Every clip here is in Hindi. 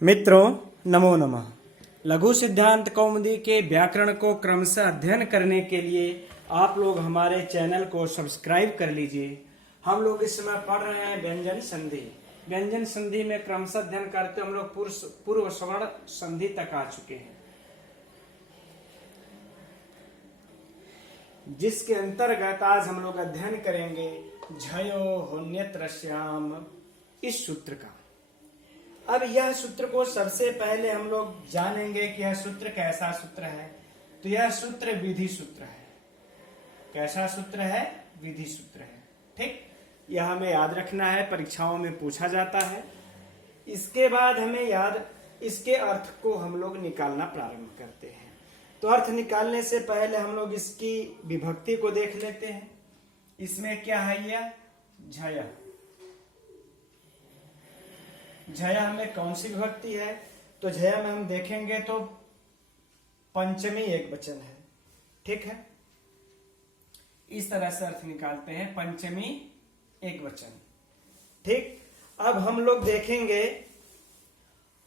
मित्रों नमो नमः। लघु सिद्धांत कौमुदी के व्याकरण को क्रमशः अध्ययन करने के लिए आप लोग हमारे चैनल को सब्सक्राइब कर लीजिए। हम लोग इस समय पढ़ रहे हैं व्यंजन संधि। व्यंजन संधि में क्रमशः अध्ययन करते हम लोग पूर्व सवर्ण संधि तक आ चुके हैं, जिसके अंतर्गत आज हम लोग अध्ययन करेंगे झयो होन्यत्रस्याम इस सूत्र का। अब यह सूत्र को सबसे पहले हम लोग जानेंगे कि यह सूत्र कैसा सूत्र है। तो यह सूत्र विधि सूत्र है। कैसा सूत्र है? विधि सूत्र है। ठीक, यह हमें याद रखना है, परीक्षाओं में पूछा जाता है। इसके बाद हमें इसके अर्थ को हम लोग निकालना प्रारंभ करते हैं। तो अर्थ निकालने से पहले हम लोग इसकी विभक्ति को देख लेते हैं। इसमें क्या है? यह झय। झया में कौन सी विभक्ति है? तो झया में हम देखेंगे तो पंचमी एक वचन है। ठीक है, इस तरह से अर्थ निकालते हैं, पंचमी एक वचन। ठीक, अब हम लोग देखेंगे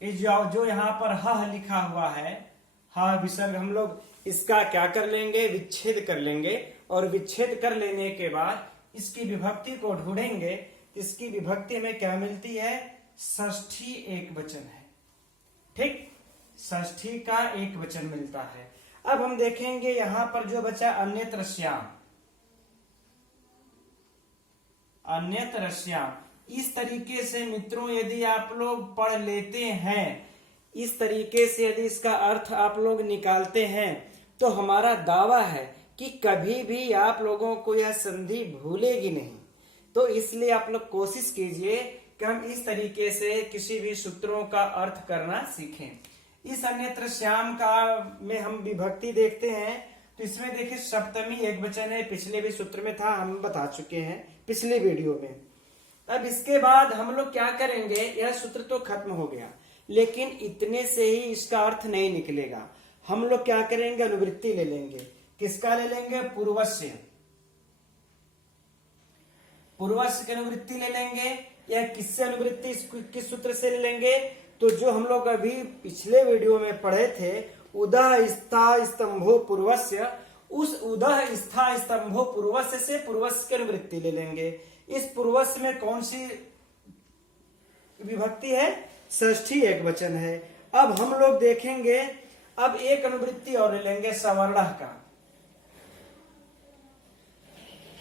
जो यहां पर ह लिखा हुआ है, ह विसर्ग, हम लोग इसका क्या कर लेंगे? विच्छेद कर लेंगे। और विच्छेद कर लेने के बाद इसकी विभक्ति को ढूंढेंगे। इसकी विभक्ति में क्या मिलती है? षष्ठी एक वचन है। ठीक, षष्ठी का एक वचन मिलता है। अब हम देखेंगे यहां पर जो बचा अन्यत्रस्याम। अन्यत्रस्याम इस तरीके से मित्रों यदि आप लोग पढ़ लेते हैं, इस तरीके से यदि इसका अर्थ आप लोग निकालते हैं, तो हमारा दावा है कि कभी भी आप लोगों को यह संधि भूलेगी नहीं। तो इसलिए आप लोग कोशिश कीजिए कि हम इस तरीके से किसी भी सूत्रों का अर्थ करना सीखें। इस अन्यत्र श्याम का में हम विभक्ति देखते हैं, तो इसमें देखिए सप्तमी एक वचन है। पिछले भी सूत्र में था, हम बता चुके हैं पिछले वीडियो में। अब इसके बाद हम लोग क्या करेंगे? यह सूत्र तो खत्म हो गया, लेकिन इतने से ही इसका अर्थ नहीं निकलेगा। हम लोग क्या करेंगे? अनुवृत्ति ले लेंगे। किसका ले लेंगे? पूर्वस्य। पूर्वस्य की अनुवृत्ति ले लेंगे। या किससे अनुवृत्ति, किस सूत्र से ले लेंगे? तो जो हम लोग अभी पिछले वीडियो में पढ़े थे, उदह स्था स्तंभो पूर्वस्य, उस उदह स्था स्तंभो पूर्वस्य से पूर्वस्य की अनुवृत्ति ले लेंगे। इस पूर्वस्य में कौन सी विभक्ति है? षष्ठी एक वचन है। अब हम लोग देखेंगे, अब एक अनुवृत्ति और ले लेंगे सवर्ण का।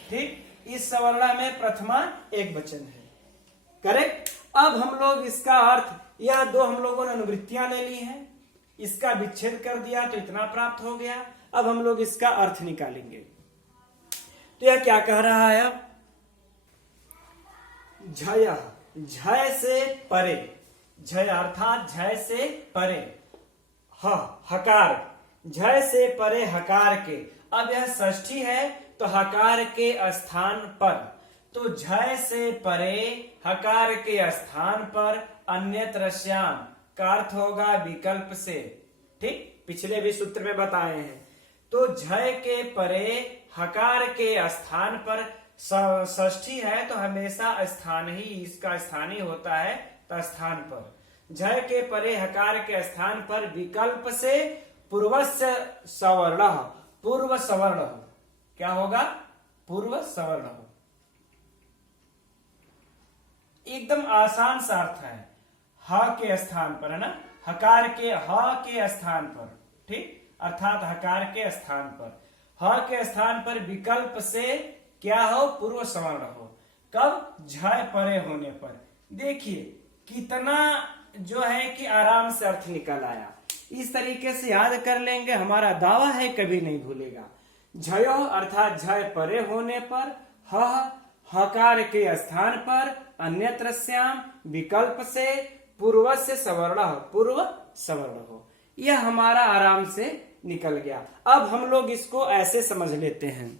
ठीक, इस सवर्ण में प्रथमा एक वचन है। करेक्ट। अब हम लोग इसका अर्थ, यह दो हम लोगों ने अनुवृत्तियां ले ली हैं, इसका विच्छेद कर दिया तो इतना प्राप्त हो गया। अब हम लोग इसका अर्थ निकालेंगे। तो यह क्या कह रहा है? झय, झय से परे, झय अर्थात झय से परे, हकार, झय से परे हकार के। अब यह षष्ठी है तो हकार के स्थान पर, तो झय से परे हकार के स्थान पर अन्यत्रस्याम का अर्थ होगा विकल्प से। ठीक, पिछले भी सूत्र में बताए हैं। तो झय के परे हकार के स्थान पर, षष्ठी है तो हमेशा स्थान ही, इसका स्थान ही होता है, तो स्थान पर झय के परे हकार के स्थान पर विकल्प से पूर्वस्य सवर्ण, पूर्व सवर्ण। क्या होगा? पूर्व सवर्ण। एकदम आसान सा अर्थ है। ह के स्थान पर, है ना, हकार के, ह के स्थान पर। ठीक, अर्थात हकार के स्थान पर, ह के स्थान पर विकल्प से क्या हो? पूर्व सवर्ण हो। कब? झय परे होने पर। देखिए कितना जो है कि आराम से अर्थ निकल आया। इस तरीके से याद कर लेंगे, हमारा दावा है कभी नहीं भूलेगा। झयो अर्थात झय परे होने पर, हकार के स्थान पर, अन्यत्रस्याम विकल्प से, पूर्वस्य सवर्ण, पूर्व सवर्ण हो। यह हमारा आराम से निकल गया। अब हम लोग इसको ऐसे समझ लेते हैं।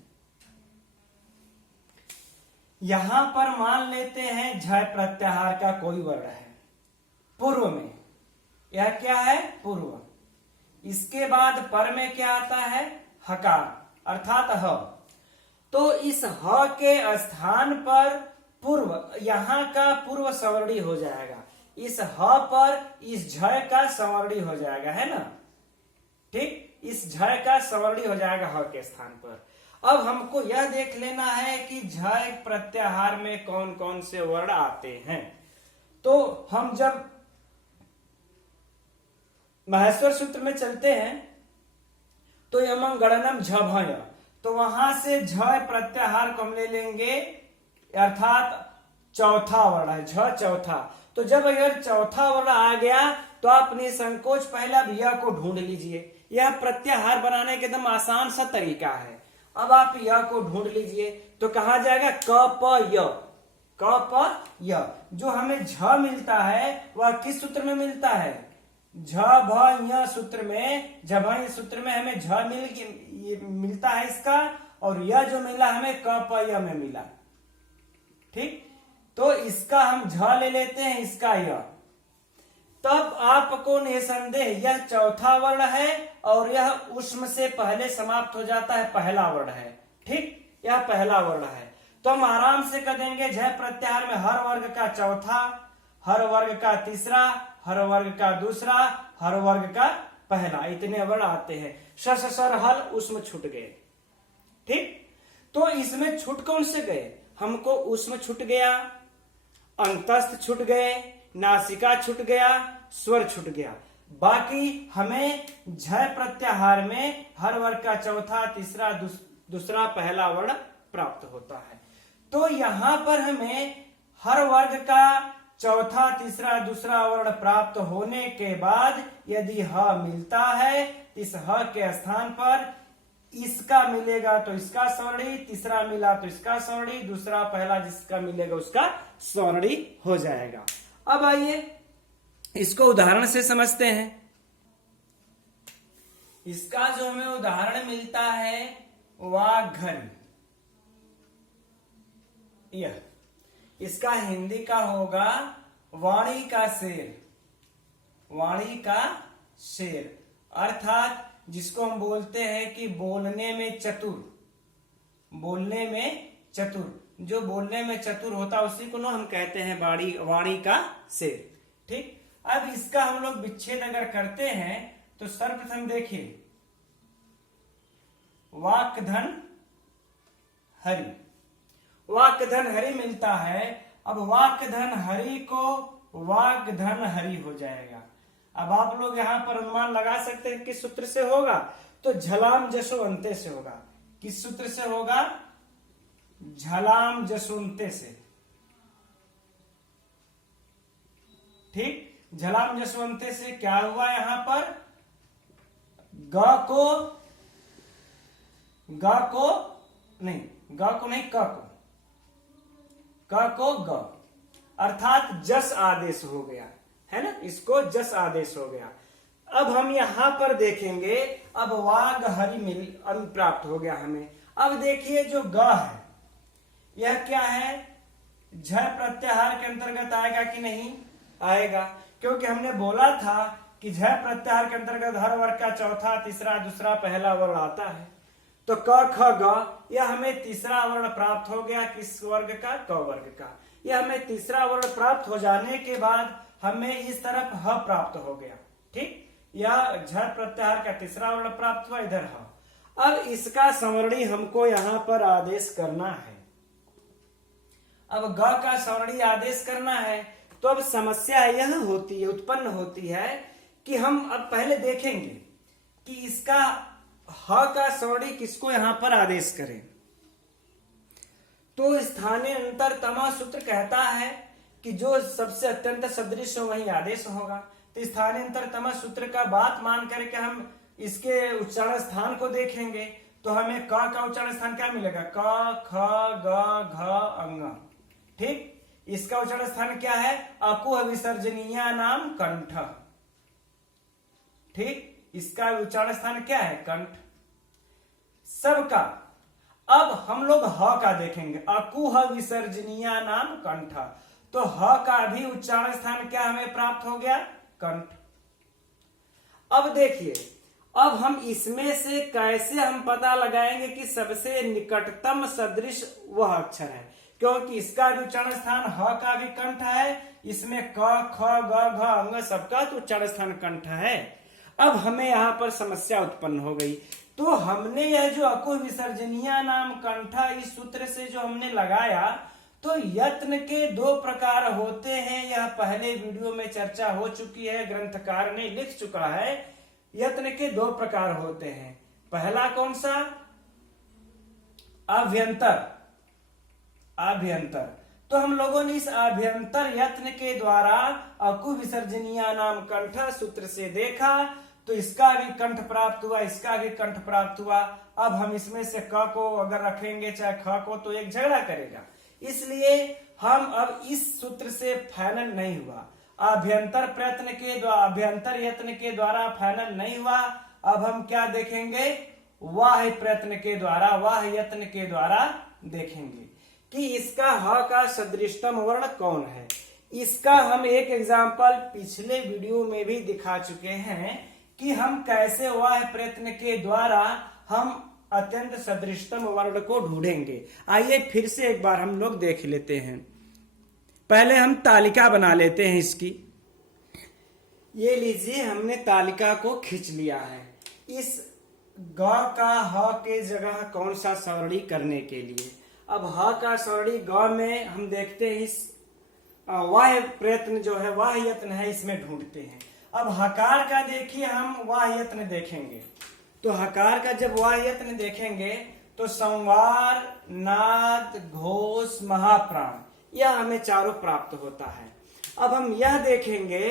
यहां पर मान लेते हैं झय प्रत्याहार का कोई वर्ण है पूर्व में। यह क्या है? पूर्व। इसके बाद पर में क्या आता है? हकार अर्थात ह। तो इस ह के स्थान पर पूर्व, यहां का पूर्व सवर्णी हो जाएगा। इस ह पर इस झ का संवर्णी हो जाएगा, है ना। ठीक, इस झ का संवर्णी हो जाएगा ह के स्थान पर। अब हमको यह देख लेना है कि झ प्रत्याहार में कौन कौन से वर्ण आते हैं। तो हम जब माहेश्वर सूत्र में चलते हैं तो यमं गणनम झभय, तो वहां से झ प्रत्याहार को हम ले लेंगे, अर्थात चौथा वर्ण है झ चौथा। तो जब अगर चौथा वर्ण आ गया तो आप निसंकोच पहला य को ढूंढ लीजिए। यह प्रत्याहार बनाने के एकदम आसान सा तरीका है। अब आप य को ढूंढ लीजिए तो कहा जाएगा क प य, क प य। जो हमें झ मिलता है वह किस सूत्र में मिलता है, झ भ य सूत्र में। झ सूत्र में हमें झ मिलता है इसका, और यह जो मिला हमें क प य में मिला। ठीक, तो इसका हम झ ले लेते हैं, इसका य। तब आपको निसंदेह यह चौथा वर्ण है और यह उष्म से पहले समाप्त हो जाता है, पहला वर्ण है। ठीक, यह पहला वर्ण है। तो हम आराम से कर देंगे झ प्रत्याहार में हर वर्ग का चौथा, हर वर्ग का तीसरा, हर वर्ग का दूसरा, हर वर्ग का पहला, इतने वर्ण आते हैं। सर हल उष्म छूट गए। ठीक, तो इसमें छूट कौन से गए, हमको उष्म छूट गया, अंतस्थ छूट गए, नासिका छूट गया, स्वर छूट गया। बाकी हमें झ प्रत्याहार में हर वर्ग का चौथा, तीसरा, दूसरा, पहला वर्ण प्राप्त होता है। तो यहां पर हमें हर वर्ग का चौथा, तीसरा, दूसरा वर्ण प्राप्त होने के बाद यदि ह मिलता है, इस ह के स्थान पर इसका मिलेगा तो इसका स्वर्णी, तीसरा मिला तो इसका स्वर्णी, दूसरा पहला जिसका मिलेगा उसका स्वर्णी हो जाएगा। अब आइए इसको उदाहरण से समझते हैं। इसका जो हमें उदाहरण मिलता है वाघन, यह इसका हिंदी का होगा वाणी का शेर, वाणी का शेर, अर्थात जिसको हम बोलते हैं कि बोलने में चतुर, बोलने में चतुर, जो बोलने में चतुर होता है उसी को ना हम कहते हैं वाणी का शेर। ठीक, अब इसका हम लोग विच्छेद अगर करते हैं तो सर्वप्रथम देखिए वाक्धन हरि, वाक्धन हरि मिलता है। अब वाक्धन हरि को वाग्धन हरि हो जाएगा। अब आप लोग यहां पर अनुमान लगा सकते हैं किस सूत्र से होगा, तो झलाम जसोवंते से होगा। किस सूत्र से होगा, झलाम जसोवंते से। ठीक, झलाम जसवंते से क्या हुआ, यहां पर ग को नहीं क को ग, अर्थात जस आदेश हो गया, है ना, इसको जस आदेश हो गया। अब हम यहां पर देखेंगे, अब वाग हरि मिल प्राप्त हो गया हमें। अब देखिए जो ग है यह क्या है, झ प्रत्याहार के अंतर्गत आएगा कि नहीं आएगा, क्योंकि हमने बोला था कि झ प्रत्याहार के अंतर्गत हर वर्ग का चौथा, तीसरा, दूसरा, पहला वर्ण आता है। तो क ख ग यह हमें तीसरा वर्ण प्राप्त हो गया, किस वर्ग का, क वर्ग का। यह हमें तीसरा वर्ण प्राप्त हो जाने के बाद हमें इस तरफ ह प्राप्त हो गया। ठीक, यह झ प्रत्याहार का तीसरा वर्ण प्राप्त हुआ, इधर ह। अब इसका संवर्णी हमको यहां पर आदेश करना है। अब ग का संवर्णी आदेश करना है तो अब समस्या यह होती है, उत्पन्न होती है कि हम अब पहले देखेंगे कि इसका ह का संवर्णी किसको यहां पर आदेश करें। तो स्थानीय अंतरतमा सूत्र कहता है कि जो सबसे अत्यंत सदृश हो वही आदेश होगा। तो स्थानीय अंतरतमा सूत्र का बात मान करके हम इसके उच्चारण स्थान को देखेंगे तो हमें क का उच्चारण स्थान क्या मिलेगा, क ख ग घ अंग। ठीक, इसका उच्चारण स्थान क्या है, अकुह विसर्जनीय नाम कंठ। ठीक, इसका उच्चारण स्थान क्या है, कंठ। सबका अब हम लोग ह का देखेंगे, अकुह विसर्जनीय नाम कंठ। तो ह का भी उच्चारण स्थान क्या हमें प्राप्त हो गया, कंठ। अब देखिए, अब हम इसमें से कैसे हम पता लगाएंगे कि सबसे निकटतम सदृश वह अक्षर है, क्योंकि इसका भी उच्चारण स्थान ह का भी कंठ है, इसमें क ख ग घ अंग सबका तो उच्चारण स्थान कंठ है। अब हमें यहाँ पर समस्या उत्पन्न हो गई, तो हमने यह जो अकु विसर्जनीय नाम कंठा इस सूत्र से जो हमने लगाया, तो यत्न के दो प्रकार होते हैं। यह पहले वीडियो में चर्चा हो चुकी है, ग्रंथकार ने लिख चुका है। यत्न के दो प्रकार होते हैं। पहला कौन सा? अभ्यंतर। अभ्यंतर। तो हम लोगों ने इस अभ्यंतर यत्न के द्वारा अकु विसर्जनीय नाम कंठ सूत्र से देखा, तो इसका भी कंठ प्राप्त हुआ, इसका भी कंठ प्राप्त हुआ। अब हम इसमें से क को अगर रखेंगे चाहे ख को, तो एक झगड़ा करेगा, इसलिए हम अब इस सूत्र से फाइनल नहीं हुआ। अभ्यंतर प्रयत्न के द्वारा, अभ्यंतर यत्न के द्वारा फाइनल नहीं हुआ। अब हम क्या देखेंगे? वाह प्रयत्न के द्वारा, वाह यत्न के द्वारा देखेंगे कि इसका ह का सदृशतम वर्ण कौन है। इसका हम एक एग्जाम्पल पिछले वीडियो में भी दिखा चुके हैं कि हम कैसे वाह प्रयत्न के द्वारा हम अत्यंत सदृशतम वर्ण को ढूंढेंगे। आइए फिर से एक बार हम लोग देख लेते हैं। पहले हम तालिका बना लेते हैं इसकी। ये लीजिए, हमने तालिका को खींच लिया है। इस ग का ह के जगह कौन सा सवर्णी करने के लिए। अब ह का सवर्णी ग में हम देखते हैं, इस वाह प्रयत्न जो है, वाह यत्न है, इसमें ढूंढते हैं। अब हकार का देखिए, हम वाह यत्न देखेंगे, तो हकार का जब वाह यत्न देखेंगे तो संवार, नाद, घोष, महाप्राण, यह हमें चारों प्राप्त होता है। अब हम यह देखेंगे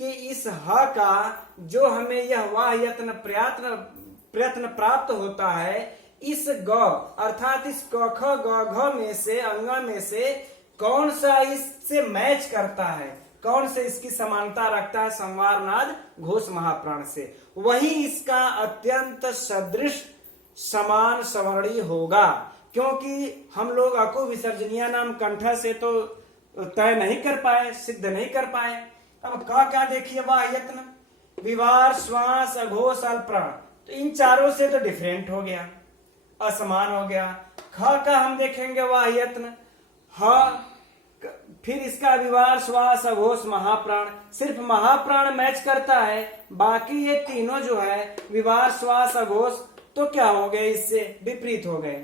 कि इस ह का जो हमें यह वाह यत्न प्रयत्न प्राप्त होता है, इस ग अर्थात इस क ख ग घ में से, अंग में से कौन सा इससे मैच करता है, कौन से इसकी समानता रखता है संवार, नाद, घोष, महाप्राण से, वही इसका अत्यंत सदृश समान सवर्णी होगा। क्योंकि हम लोग अकु विसर्जनीय नाम कंठ से तो तय नहीं कर पाए, सिद्ध नहीं कर पाए। अब क क्या देखिए, वाह यत्न, विवार, श्वास, अघोष, अल्प्राण, तो इन चारों से तो डिफरेंट हो गया, असमान हो गया। ख का हम देखेंगे वाह यत्न, फिर इसका विवार, श्वास, अघोष, महाप्राण, सिर्फ महाप्राण मैच करता है, बाकी ये तीनों जो है विवार, श्वास, अघोष, तो क्या हो गए, इससे विपरीत हो गए।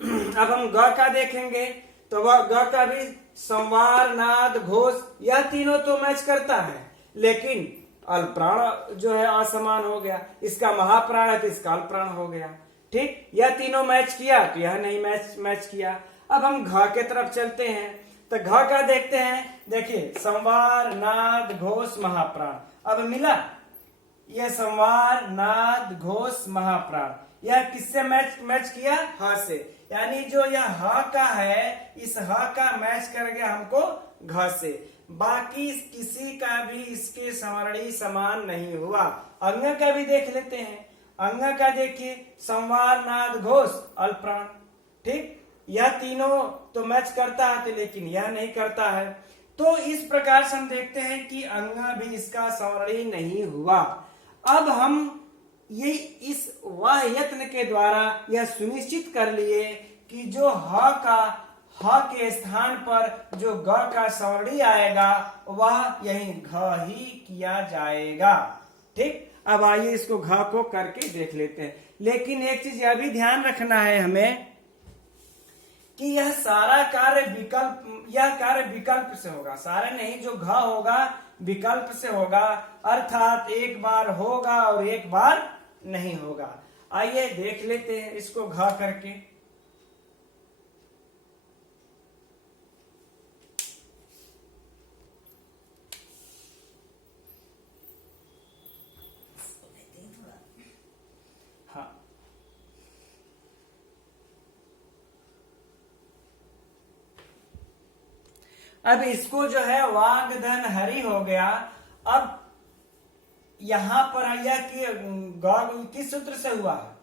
अब हम ग का देखेंगे तो वह ग का भी संवार, नाद, घोष, यह तीनों तो मैच करता है, लेकिन अल्प्राण जो है असमान हो गया। इसका महाप्राण है तो इसका अल्प्राण हो गया। ठीक, यह तीनों मैच किया तो यह नहीं मैच किया। अब हम घ के तरफ चलते हैं, तो घ का देखते हैं। देखिए, संवार, नाद, घोष, महाप्राण, अब मिला यह संवार, नाद, घोष, महाप्राण, यह किससे मैच किया? ह से, यानी जो यह ह का है, इस ह का मैच कर गया हमको घ से। बाकी किसी का भी इसके सवर्णी समान नहीं हुआ। अंग का भी देख लेते हैं। अंग का देखिए, संवार, नाद, घोष, अल्प्राण, ठीक, यह तीनों तो मैच करता है, लेकिन यह नहीं करता है। तो इस प्रकार से हम देखते हैं कि अंग भी इसका सवर्णी नहीं हुआ। अब हम ये इस वाह यत्न के द्वारा यह सुनिश्चित कर लिए कि जो ह के स्थान पर जो ग का सवर्णी आएगा वह यही घ ही किया जाएगा। ठीक, अब आइए इसको घ को करके देख लेते हैं। लेकिन एक चीज यह भी ध्यान रखना है हमें कि यह कार्य विकल्प से होगा। सारा नहीं, जो घ होगा विकल्प से होगा, अर्थात एक बार होगा और एक बार नहीं होगा। आइए देख लेते हैं इसको घ करके। हाँ, अब इसको जो है वाग्धन हरि हो गया। अब यहां पर यह कि किस सूत्र से हुआ है?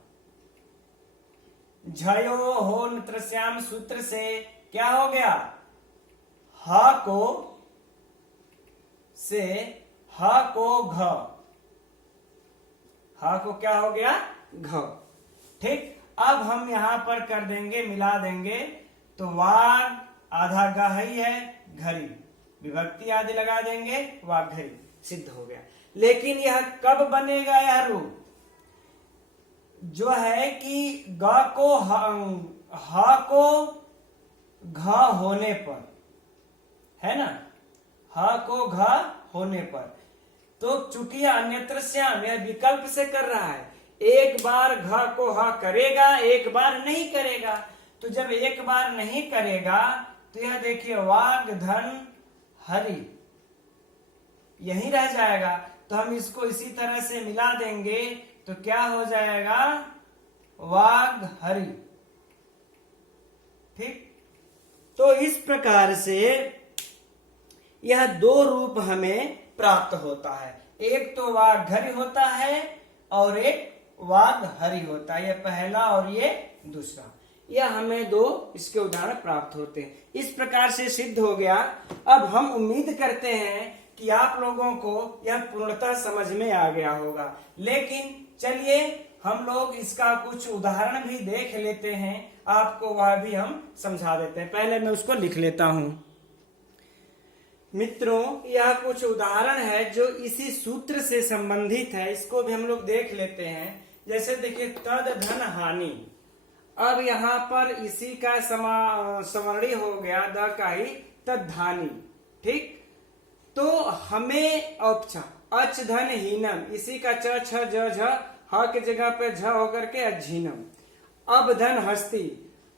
झयो हो नृत्यश्याम सूत्र से क्या हो गया? ह को से ह को घ, ह को क्या हो गया? घ। ठीक, अब हम यहां पर कर देंगे, मिला देंगे, तो वाग आधा ग ही है, घरी विभक्ति आदि लगा देंगे, वाग घरी सिद्ध हो गया। लेकिन यह कब बनेगा यह रूप? जो है कि ग को ह को घ होने पर, है ना, ह को घ होने पर। तो चूंकि अन्यत्र श्याम यह विकल्प से कर रहा है, एक बार घ को ह करेगा, एक बार नहीं करेगा। तो जब एक बार नहीं करेगा तो यह देखिए वाग धन हरि यही रह जाएगा। तो हम इसको इसी तरह से मिला देंगे तो क्या हो जाएगा, वाग हरि। ठीक, तो इस प्रकार से यह दो रूप हमें प्राप्त होता है, एक तो वाग घरी होता है और एक वाग हरि होता है। यह पहला और ये दूसरा, यह हमें दो इसके उदाहरण प्राप्त होते हैं। इस प्रकार से सिद्ध हो गया। अब हम उम्मीद करते हैं कि आप लोगों को यह पूर्णतः समझ में आ गया होगा। लेकिन चलिए हम लोग इसका कुछ उदाहरण भी देख लेते हैं, आपको वह भी हम समझा देते हैं। पहले मैं उसको लिख लेता हूं। मित्रों, यह कुछ उदाहरण है जो इसी सूत्र से संबंधित है, इसको भी हम लोग देख लेते हैं। जैसे देखिए तद धन हानि, अब यहाँ पर इसी का समवर्णी हो गया द का ही तद धानी। ठीक, तो हमें अच धन हीनम, इसी का च छ ज झ ह के जगह पे झ होकर के अझीनम। अब धन हस्ती,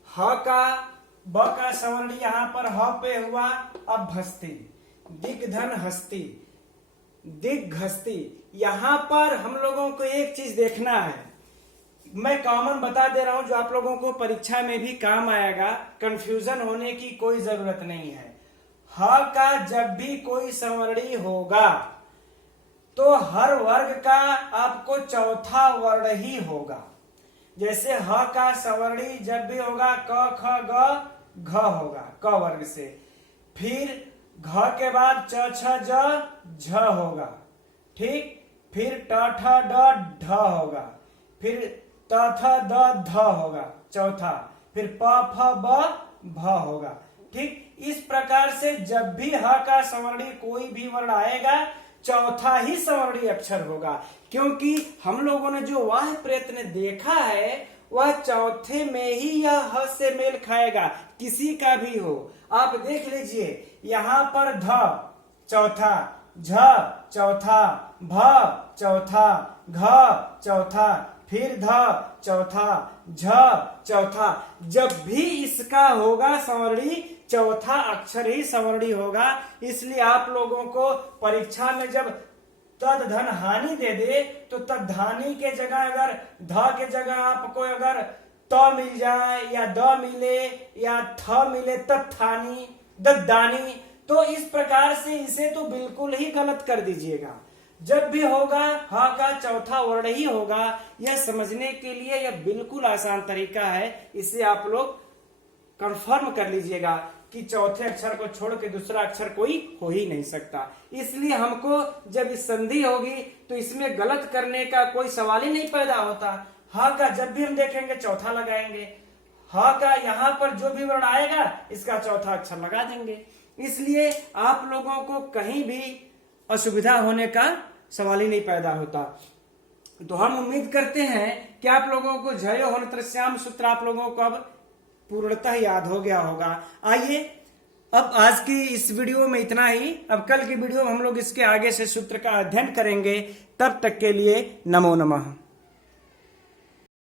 ह का ब का समवर्णी यहाँ पर ह पे हुआ, अब हस्ती। दिग्धन हस्ती, दिग्घस्ती। यहाँ पर हम लोगों को एक चीज देखना है, मैं कॉमन बता दे रहा हूं जो आप लोगों को परीक्षा में भी काम आएगा, कंफ्यूजन होने की कोई जरूरत नहीं है। ह का जब भी कोई समवर्णी होगा तो हर वर्ग का आपको चौथा वर्ण ही होगा। जैसे ह का समवर्णी जब भी होगा क ख ग घ होगा, क वर्ग से, फिर घ के बाद च छ ज झ होगा। ठीक, फिर ट ठ ड ढ होगा, फिर त थ द ध होगा चौथा, फिर प फ ब भ होगा। ठीक, इस प्रकार से जब भी ह का समवर्णी कोई भी वर्ण आएगा चौथा ही समवर्णी अक्षर होगा, क्योंकि हम लोगों ने जो वाह प्रयत्न देखा है वह चौथे में ही यह ह से मेल खाएगा, किसी का भी हो। आप देख लीजिए यहाँ पर ध चौथा, झ चौथा, भ चौथा, घ चौथा, फिर ध चौथा, झ चौथा। जब भी इसका होगा समवर्णी चौथा अक्षर ही समवर्णी होगा। इसलिए आप लोगों को परीक्षा में जब तद धन हानि दे दे तो तद धानी के जगह अगर ध के जगह आपको अगर त मिल जाए या द मिले या थ मिले तद थानी ददानी, तो इस प्रकार से इसे तो बिल्कुल ही गलत कर दीजिएगा। जब भी होगा ह का चौथा वर्ण ही होगा। यह समझने के लिए यह बिल्कुल आसान तरीका है, इसे आप लोग कंफर्म कर लीजिएगा कि चौथे अक्षर को छोड़ के दूसरा अक्षर कोई हो ही नहीं सकता। इसलिए हमको जब इस संधि होगी तो इसमें गलत करने का कोई सवाल ही नहीं पैदा होता। ह का जब भी हम देखेंगे चौथा लगाएंगे, ह का यहाँ पर जो भी वर्ण आएगा इसका चौथा अक्षर लगा देंगे। इसलिए आप लोगों को कहीं भी असुविधा होने का सवाल ही नहीं पैदा होता। तो हम उम्मीद करते हैं कि आप लोगों को झयो होनत्रस्याम सूत्र आप लोगों को अब पूर्णतः याद हो गया होगा। आइए अब आज की इस वीडियो में इतना ही। अब कल की वीडियो में हम लोग इसके आगे से सूत्र का अध्ययन करेंगे। तब तक के लिए नमो नमः।